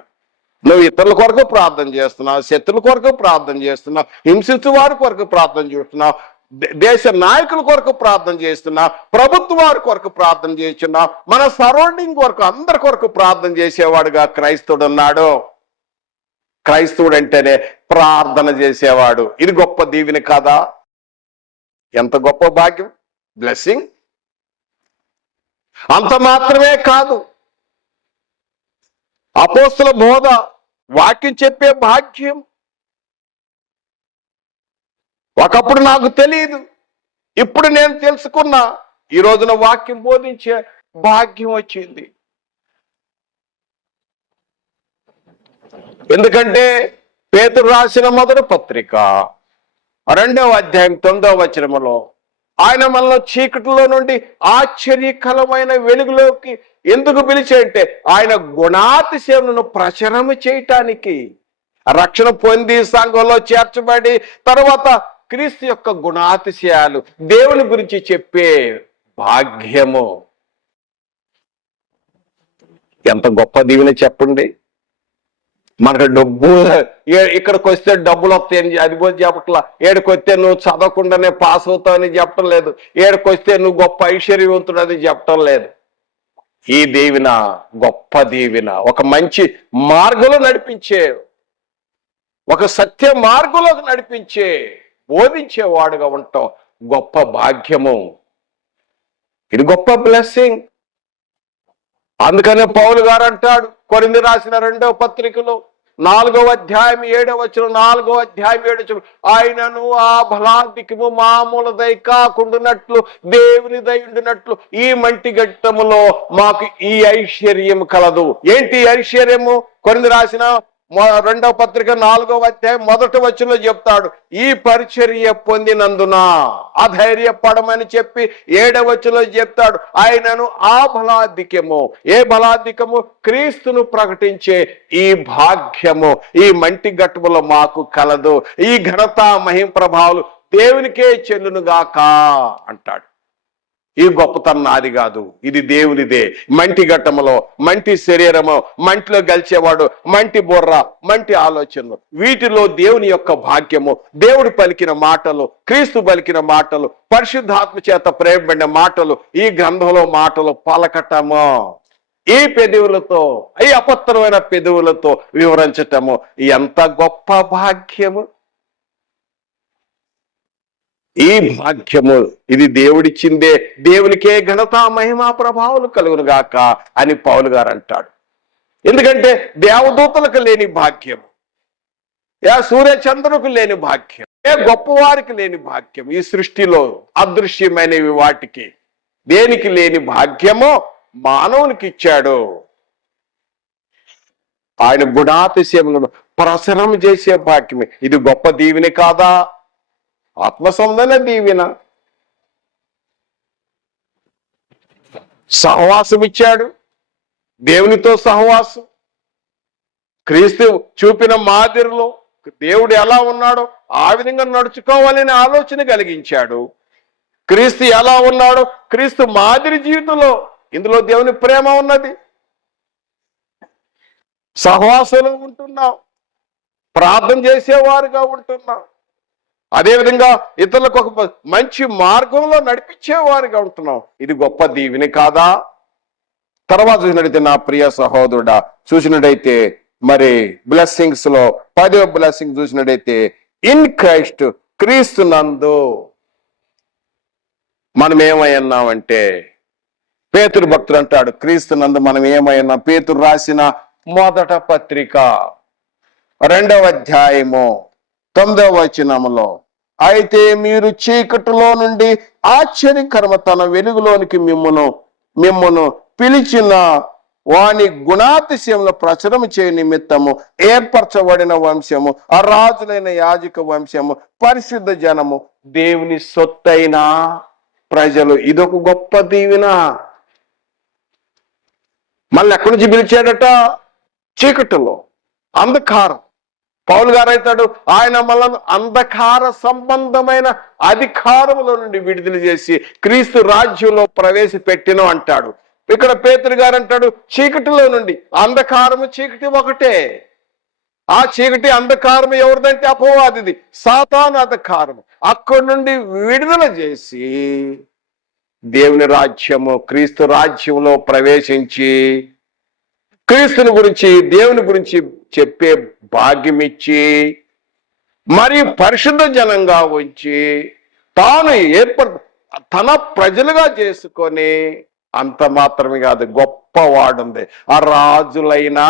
నువ్వు ఇతరుల కొరకు ప్రార్థన చేస్తున్నావు, శత్రుల కొరకు ప్రార్థన చేస్తున్నావు, హింసించు వారి కొరకు ప్రార్థన చేస్తున్నావు, దేశ నాయకుల కొరకు ప్రార్థన చేస్తున్నావు, ప్రభుత్వ వారి కొరకు ప్రార్థన చేస్తున్నావు, మన సరౌండింగ్ కొరకు, అందరి కొరకు ప్రార్థన చేసేవాడుగా క్రైస్తవుడు ఉన్నాడు. క్రైస్తవుడు అంటేనే ప్రార్థన చేసేవాడు. ఇది గొప్ప దీవెన కాదా? ఎంత గొప్ప భాగ్యం, బ్లెస్సింగ్. అంత మాత్రమే కాదు, అపోస్తుల బోధ, వాక్యం చెప్పే భాగ్యం. ఒకప్పుడు నాకు తెలియదు, ఇప్పుడు నేను తెలుసుకున్నా. ఈ రోజున వాక్యం బోధించే భాగ్యం వచ్చింది. ఎందుకంటే పేతురు రాసిన మొదటి పత్రిక 2వ అధ్యాయం 9వ వచనములో, ఆయన మనల్ని చీకటిలో నుండి ఆశ్చర్యకరమైన వెలుగులోకి ఎందుకు పిలిచాడంటే, ఆయన గుణాతిశయములను ప్రచురము చేయటానికి. రక్షణ పొంది సంఘంలో చేర్చబడి తర్వాత క్రీస్తు యొక్క గుణాతిశయాలు, దేవుని గురించి చెప్పే భాగ్యము. ఎంత గొప్ప దీవెన చెప్పండి. మనకు డబ్బు, ఇక్కడికి వస్తే డబ్బులు వస్తాయని అది పోతే చెప్పట్లా. ఏడికి వస్తే నువ్వు చదవకుండానే పాస్ అవుతావని చెప్పటం లేదు. ఏడికి వస్తే నువ్వు గొప్ప ఐశ్వర్యవంతుడు అని చెప్పటం లేదు. ఈ దీవెన గొప్ప దీవెన. ఒక మంచి మార్గంలో నడిపించే, ఒక సత్య మార్గంలోకి నడిపించే, బోధించేవాడుగా ఉండటం గొప్ప భాగ్యము. ఇది గొప్ప బ్లెస్సింగ్. అందుకనే పౌలు గారు అంటాడు కొరింథీ రాసిన 2వ పత్రికలో, 4వ అధ్యాయం 7వ వచనం, 4వ అధ్యాయం 7వ వచనం, ఆయనను ఆ బలాధికము మామూలదై కాకుండానట్లు దేవుని దై ఉండినట్లు ఈ మంటి ఘట్టములో మాకు ఈ ఐశ్వర్యం కలదు. ఏంటి ఐశ్వర్యము? కొరింథీ రాసిన 2వ పత్రిక 4వ అధ్యాయం 1వ వచనంలో చెప్తాడు, ఈ పరిచర్య పొందినందున అధైర్యపడమని చెప్పి 7వ వచనంలో చెప్తాడు, ఆయనను ఆ బలాధిక్యము. ఏ బలాధిక్యము? క్రీస్తును ప్రకటించే ఈ భాగ్యము ఈ మంటి ఘట్టములో మాకు కలదు. ఈ ఘనత మహిమ ప్రభావాలు దేవునికే చెల్లునుగాక అంటాడు. ఈ గొప్పతనం నాది కాదు, ఇది దేవునిదే. మంటి ఘట్టములో, మంటి శరీరము, మంటిలో గెలిచేవాడు, మంటి బుర్ర, మంటి ఆలోచనలు, వీటిలో దేవుని యొక్క భాగ్యము, దేవుడు పలికిన మాటలు, క్రీస్తు పలికిన మాటలు, పరిశుద్ధాత్మ చేత ప్రేమబడిన మాటలు, ఈ గ్రంథంలో మాటలు పలకటము, ఈ పెదవులతో, ఈ అపత్తరమైన పెదవులతో వివరించటము ఎంత గొప్ప భాగ్యము. ఈ భాగ్యము ఇది దేవుడిచ్చిందే, దేవునికే ఘనత మహిమా ప్రభావాలు కలుగును గాక అని పౌలు గారు అంటాడు. ఎందుకంటే దేవదూతలకు లేని భాగ్యము, సూర్యచంద్రులకు లేని భాగ్యం, గొప్పవారికి లేని భాగ్యం, ఈ సృష్టిలో అదృశ్యమైనవి వాటికి దేనికి లేని భాగ్యమో మానవునికి ఇచ్చాడు. ఆయన గుణాతిశయములను ప్రసరం చేసే భాగ్యమే. ఇది గొప్ప దీవెన కాదా? ఆత్మసంబంధ దీవెన. సహవాసం ఇచ్చాడు, దేవునితో సహవాసం. క్రీస్తు చూపిన మాదిరిలో దేవుడు ఎలా ఉన్నాడో ఆ విధంగా నడుచుకోవాలని ఆలోచన కలిగించాడు. క్రీస్తు ఎలా ఉన్నాడో క్రీస్తు మాదిరి జీవితంలో, ఇందులో దేవుని ప్రేమ ఉన్నది. సహవాసంలో ఉంటున్నాం, ప్రార్థన చేసేవారుగా ఉంటున్నాం, అదేవిధంగా ఇతరులకు ఒక మంచి మార్గంలో నడిపించేవారుగా ఉంటున్నాం. ఇది గొప్ప దీవెన కాదా? తర్వాత చూసినట్టయితే నా ప్రియ సహోదరుడా, చూసినట్టయితే మరి బ్లెస్సింగ్స్ లో 10వ బ్లెస్సింగ్ చూసినట్టయితే ఇన్ క్రైస్ట్, క్రీస్తు నందు మనం ఏమై ఉన్నామంటే, పేతురు భక్తుడు అంటాడు క్రీస్తు నందు మనం ఏమై ఉన్నాం. పేతురు రాసిన మొదట పత్రిక 2వ అధ్యాయము 9వ వచనములో, అయితే మీరు చీకటిలో నుండి ఆశ్చర్యకరమ తన వెలుగులోనికి మిమ్మును పిలిచిన వాని గుణాతిశయముల ప్రచురము చేయ నిమిత్తము ఏర్పరచబడిన వంశము, ఆ రాజులైన యాజక వంశము, పరిశుద్ధ జనము, దేవుని సొత్తైన ప్రజలు. ఇదొక గొప్ప దీవెన. మళ్ళీ ఎక్కడి నుంచి పిలిచాడట? చీకటిలో, అంధకారం. పౌలు గారు అవుతాడు, ఆయన మనల్ని అంధకార సంబంధమైన అధికారముల నుండి విడుదల చేసి క్రీస్తు రాజ్యంలో ప్రవేశపెట్టిన అంటాడు. ఇక్కడ పేతురు గారు అంటాడు, చీకటిలో నుండి. అంధకారము చీకటి ఒకటే. ఆ చీకటి అంధకారం ఎవరిదంటే అపవాదిది, సాతాను అంధకారము. అక్కడి నుండి విడుదల చేసి దేవుని రాజ్యము, క్రీస్తు రాజ్యంలో ప్రవేశించి క్రీస్తుని గురించి, దేవుని గురించి చెప్పే భాగ్యం ఇచ్చి, మరి పరిశుద్ధ జనంగా ఉంచి, తాను తన ప్రజలుగా చేసుకొని, అంత మాత్రమే కాదు, గొప్పవాడుంది ఆ రాజులైన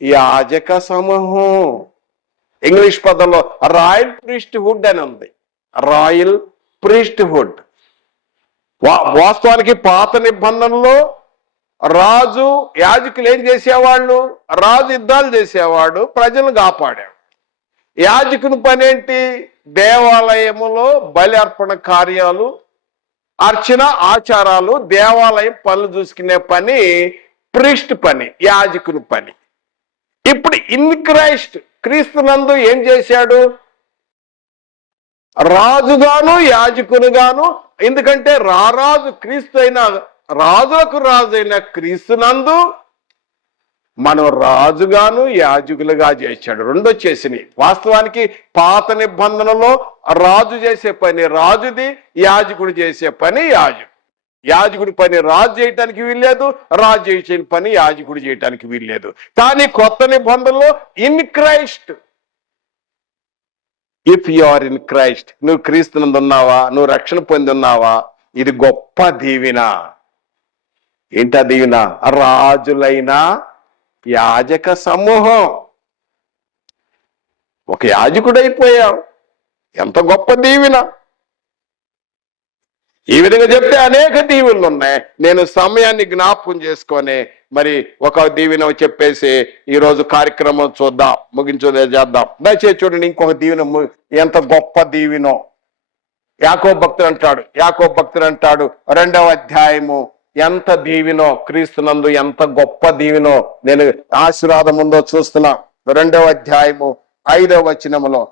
యాజక సమూహం. ఇంగ్లీష్ పదంలో రాయల్ ప్రీస్ట్హుడ్ అని ఉంది. Royal priesthood. వాస్తవానికి పాత నిబంధనలో రాజు, యాజకులు ఏం చేసేవాళ్ళు? రాజు యుద్ధాలు చేసేవాడు, ప్రజలను కాపాడాడు. యాజకుని పని ఏంటి? దేవాలయములో బలి అర్పణ కార్యాలు, అర్చన ఆచారాలు, దేవాలయం పనులు చూసుకునే పని ప్రీస్ట్ పని, యాజకుని పని. ఇప్పుడు ఇన్ క్రైస్ట్, క్రీస్తునందు ఏం చేశాడు? రాజుగాను యాజకునిగాను. ఎందుకంటే రారాజు క్రీస్తు అయిన, రాజులకు రాజు అయిన క్రీస్తునందు మనం రాజుగాను యాజకులుగా చేశాడు. రెండో చేసినాయి. వాస్తవానికి పాత నిబంధనలో రాజు చేసే పని రాజుది, యాజకుడు చేసే పని యాజకుడి పని రాజు చేయటానికి వీల్లేదు, రాజు చేసే పని యాజకుడు చేయటానికి వీల్లేదు. కానీ కొత్త నిబంధనలో in Christ, if you are in Christ, నువ్వు క్రీస్తునందు ఉన్నావా, నువ్వు రక్షణ పొంది ఉన్నావా, ఇది గొప్ప దీవెన. ఏంటా దీవెన? రాజులైన యాజక సమూహం. ఒక యాజకుడైపోయావు. ఎంత గొప్ప దీవెన! ఈ విధంగా చెప్తే అనేక దీవెనలు ఉన్నాయి. నేను సమయాన్ని జ్ఞాపకం చేసుకొని మరి ఒక దీవెన చెప్పేసి ఈరోజు కార్యక్రమం చూద్దాం, చేద్దాం. దయచేసి చూడండి, ఇంకొక దీవెన ఎంత గొప్ప దీవెనో యాకోబు భక్తుడు అంటాడు 2వ అధ్యాయము, ఎంత దీవెనో క్రీస్తునందు, ఎంత గొప్ప దీవెనో నేను ఆశీర్వాదం ఉందో చూస్తున్నా. 2వ అధ్యాయము 5వ వచనంలో,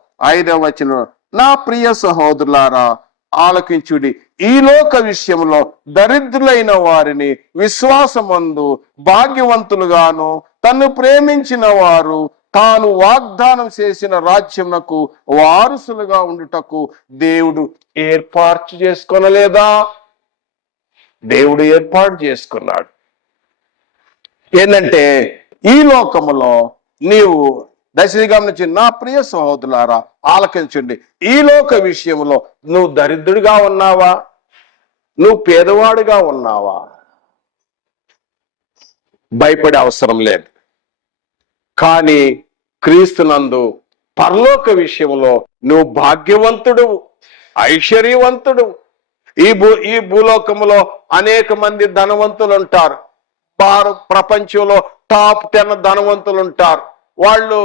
నా ప్రియ సహోదరులారా ఆలకించుడి, ఈ లోక విషయంలో దరిద్రులైన వారిని విశ్వాసమందు భాగ్యవంతులుగాను, తన్ను ప్రేమించిన వారు తాను వాగ్దానం చేసిన రాజ్యమునకు వారసులుగా ఉండుటకు దేవుడు ఏర్పాటు చేసుకోనలేదా? దేవుడు ఏర్పాటు చేసుకున్నాడు. ఏంటంటే ఈ లోకములో నీవు దయచేసి గమనించి, నా ప్రియ సహోదరులారా ఆలకించండి, ఈ లోక విషయంలో నువ్వు దరిద్రుడిగా ఉన్నావా? నువ్వు పేదవాడుగా ఉన్నావా? భయపడే అవసరం లేదు. కానీ క్రీస్తునందు పరలోక విషయంలో నువ్వు భాగ్యవంతుడు, ఐశ్వర్యవంతుడు. ఈ భూలోకములో అనేక మంది ధనవంతులు ఉంటారు. ప్రపంచంలో టాప్ 10 ధనవంతులు ఉంటారు. వాళ్ళు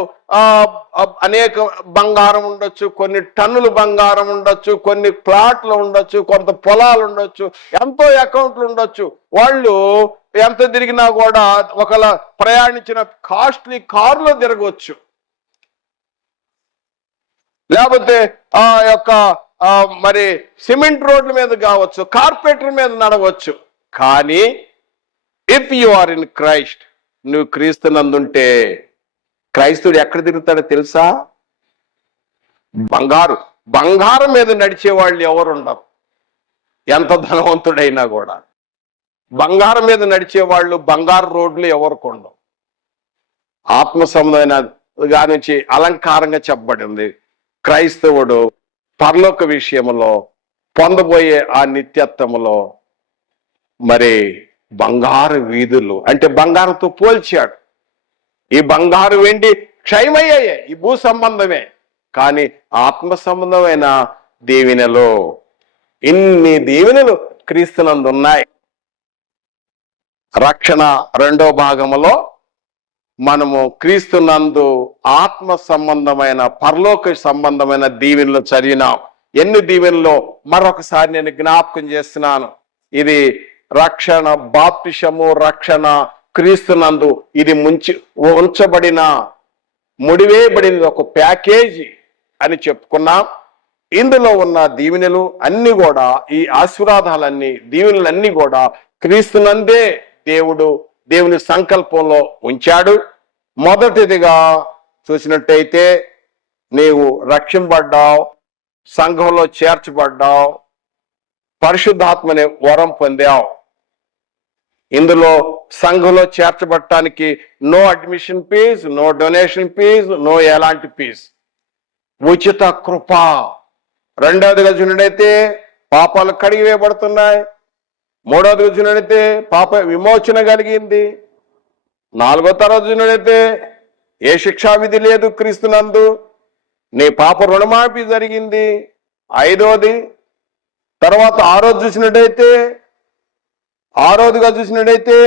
అనేక బంగారం ఉండొచ్చు, కొన్ని టన్నులు బంగారం ఉండొచ్చు, కొన్ని ప్లాట్లు ఉండొచ్చు, కొంత పొలాలు ఉండొచ్చు, ఎంతో అకౌంట్లు ఉండొచ్చు. వాళ్ళు ఎంత తిరిగినా కూడా ఒకలా ప్రయాణించిన కాస్ట్లీ కారులో తిరగవచ్చు, లేకపోతే ఆ యొక్క మరి సిమెంట్ రోడ్ల మీద కావచ్చు, కార్పెటర్ మీద నడవచ్చు. కానీ if you are in Christ, నువ్వు క్రీస్తునందుంటే, క్రైస్తుడు ఎక్కడ తిరుగుతాడో తెలుసా? బంగారం మీద నడిచే వాళ్ళు ఎవరు ఉండరు. ఎంత ధనవంతుడైనా కూడా బంగారం మీద నడిచే వాళ్ళు, బంగారు రోడ్లు ఎవరికి ఉండవు. ఆత్మ సంబంధమైన నుంచి అలంకారంగా చెప్పబడింది. క్రైస్తవుడు పరలోక విషయంలో పొందబోయే ఆ నిత్యత్వములో మరి బంగారు వీధులు అంటే బంగారంతో పోల్చాడు. ఈ బంగారు వెండి క్షయమయ్యాయే, ఈ భూ సంబంధమే. కానీ ఆత్మ సంబంధమైన దీవెనలో ఇన్ని దీవెనలు క్రీస్తునందు ఉన్నాయి. రక్షణ 2వ భాగములో మనము క్రీస్తునందు ఆత్మ సంబంధమైన పరలోక సంబంధమైన దీవెనలు చదివినాం. ఎన్ని దీవెనలో మరొకసారి నేను జ్ఞాపకం చేస్తున్నాను. ఇది రక్షణ, బాప్తిసము, రక్షణ క్రీస్తునందు ఇది ఉంచబడిన, ముడివేయబడిన ఒక ప్యాకేజీ అని చెప్పుకున్నాం. ఇందులో ఉన్న దీవెనలు అన్ని కూడా, ఈ ఆశీర్వాదాలన్నీ, దీవెనలన్నీ కూడా క్రీస్తునందే దేవుని సంకల్పంలో ఉంచాడు. మొదటిదిగా చూసినట్టయితే నీవు రక్షింపబడ్డావు, సంఘంలో చేర్చబడ్డావు, పరిశుద్ధాత్మని వరం పొందావు. ఇందులో సంఘంలో చేర్చబడటానికి no admission fee, no donation fee, no ఎలాంటి ఫీజు, ఉచిత కృప. 2వదిగా చూసినట్టయితే పాపాలు కడిగివేయబడుతున్నాయి. 3వదిగా చూసినట్టయితే పాప విమోచన కలిగింది. 4వ తరగతి చూసినట్టయితే ఏ శిక్షా విధి లేదు క్రీస్తునందు, నీ పాప రుణమాఫీ జరిగింది. 5వది తర్వాత 6వది చూసినట్టయితే, 6వదిగా చూసినట్టయితే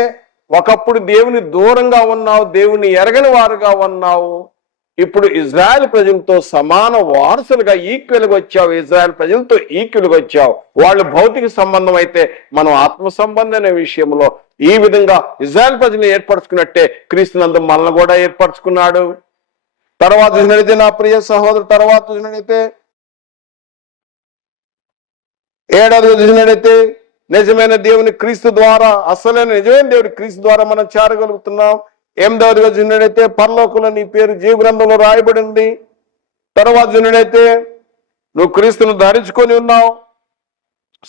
ఒకప్పుడు దేవుని దూరంగా ఉన్నావు, దేవుని ఎరగని వారుగా ఉన్నావు. ఇప్పుడు ఇజ్రాయెల్ ప్రజలతో సమాన వారసులుగా ఈక్వల్గా వచ్చావు. ఇజ్రాయెల్ ప్రజలతో ఈక్వల్గా వచ్చావు. వాళ్ళు భౌతిక సంబంధం అయితే మనం ఆత్మ సంబంధమైన విషయంలో ఈ విధంగా ఇజ్రాయెల్ ప్రజలను ఏర్పరచుకున్నట్టే క్రీస్తునందు మనల్ని కూడా ఏర్పరచుకున్నాడు. తర్వాత చూసినట్టయితే నా ప్రియ సహోదరు, తర్వాత చూసినట్టయితే 7వదిగా చూసినట్టయితే నిజమైన దేవుని క్రీస్తు ద్వారా, అసలైన నిజమైన దేవుని క్రీస్తు ద్వారా మనం చేరగలుగుతున్నాం. 8వదిగా చూసినట్టయితే పరలోకంలో నీ పేరు జీవ గ్రంథంలో రాయబడింది. తర్వాత చూసినట్టయితే నువ్వు క్రీస్తును ధరించుకొని ఉన్నావు,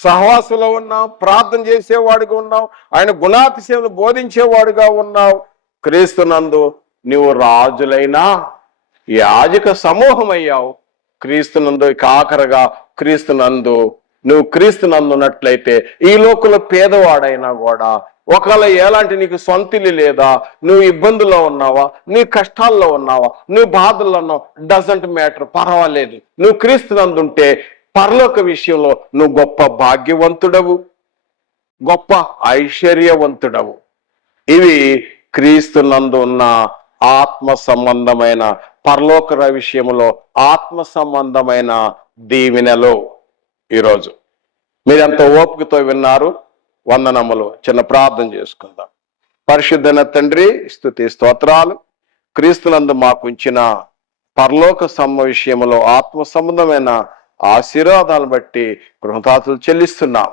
సహవాసంలో ఉన్నావు, ప్రార్థన చేసేవాడుగా ఉన్నావు, ఆయన గుణాతిశయములు బోధించేవాడుగా ఉన్నావు. క్రీస్తునందు నువ్వు రాజులైనా యాజక సమూహం అయ్యావు. క్రీస్తునందు ఆఖరగా క్రీస్తునందు నువ్వు క్రీస్తునందు ఉన్నట్లయితే ఈ లోకంలో పేదవాడైనా కూడా ఒకవేళ ఎలాంటి నీకు సొంత ఇల్లు లేదా, నువ్వు ఇబ్బందుల్లో ఉన్నావా, నీ కష్టాల్లో ఉన్నావా, నువ్వు బాధల్లో ఉన్నావు, డజంట్ మ్యాటర్, పర్వాలేదు. నువ్వు క్రీస్తునందుంటే పరలోక విషయంలో నువ్వు గొప్ప భాగ్యవంతుడవు, గొప్ప ఐశ్వర్యవంతుడవు. ఇవి క్రీస్తునందు ఉన్న ఆత్మ సంబంధమైన పరలోక విషయంలో ఆత్మ సంబంధమైన దీవెనలు. ఈరోజు మీరెంత ఓపికతో విన్నారు. వందనములు. చిన్న ప్రార్థన చేసుకుందాం. పరిశుద్ధన తండ్రి, స్తుతి స్తోత్రాలు. క్రీస్తునందు మాకు ఉంచిన పరలోక విషయంలో ఆత్మ సంబంధమైన ఆశీర్వాదాలను బట్టి కృతజ్ఞతలు చెల్లిస్తున్నాం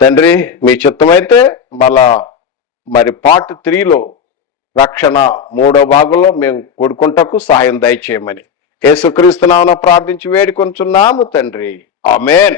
తండ్రి. మీ చిత్తమైతే మరి పార్ట్ 3లో రక్షణ 3వ భాగంలో మేము కూడుకుంటకు సహాయం దయచేయమని యేసుక్రీస్తు నామమున ప్రార్థించి వేడుకొంచున్నాము తండ్రి. ఆమేన్.